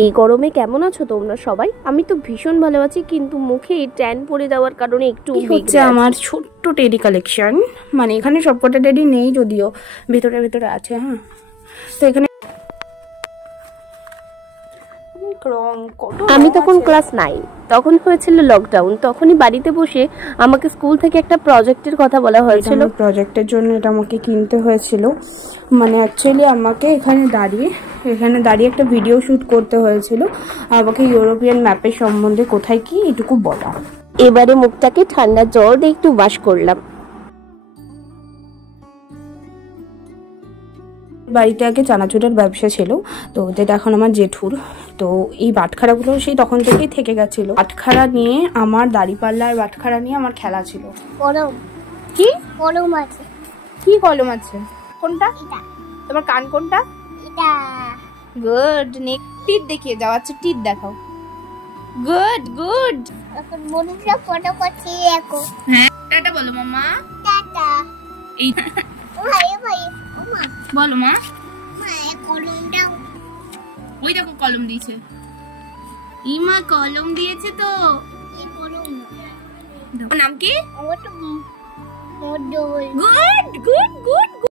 এই গরমে কেমন আছো তোমরা সবাই? আমি তো ভীষণ ভালো আছি, কিন্তু মুখে ট্যান পড়ে যাওয়ার কারণে একটু হচ্ছে আমার ছোট্ট টেডি কালেকশন। মানে এখানে সবকটা টেডি নেই, যদিও ভেতরে ভেতরে আছে। হ্যাঁ, তো এখানে আমি তখন ক্লাস 9, তখন হয়েছিল লকডাউন। তখনই বাড়িতে বসে আমাকে স্কুল থেকে একটা প্রজেক্টের কথা বলা হয়েছিল। প্রজেক্টের জন্য এটা আমাকে কিনতে হয়েছিল। মানে অ্যাকচুয়ালি আমাকে এখানে দাঁড়িয়ে একটা ভিডিও শ্যুট করতে হয়েছিল। আমাকে ইউরোপিয়ান ম্যাপের সম্বন্ধে কোথায় কি এটুকু বলা। এবারে মুখটাকে ঠান্ডা জল দিয়ে একটু ওয়াশ করলাম। বাড়িতে আগে চানাচুরের ব্যবসা ছিল, তো যেটা এখন আমার জেঠুর। তো এই বাটখারাগুলো সেই তখন থেকেই থেকে গেছিল। বাটখারা নিয়ে আমার দাড়িপাল্লার বাটখারা নিয়ে আমার খেলা ছিল। কলম কি কলম আছে? কি কলম আছে? কোনটা? তোমার কান কোনটা? এটা। গুড। নেক্সট টিপ দেখিয়ে যাও। আচ্ছা, টিপ দেখাও। Good good. এখন মনুষ্য ফটো করছি দেখো। হ্যাঁ, টাটা বলো মামা। টাটা। এই ভাই ভাই ওমা বলো মা। মা কলম দাও। ওই দেখো কলম দিয়েছে। ইমা কলম দিয়েছে তো। এই কলম নাম কি? ও তো মডল। Good good good.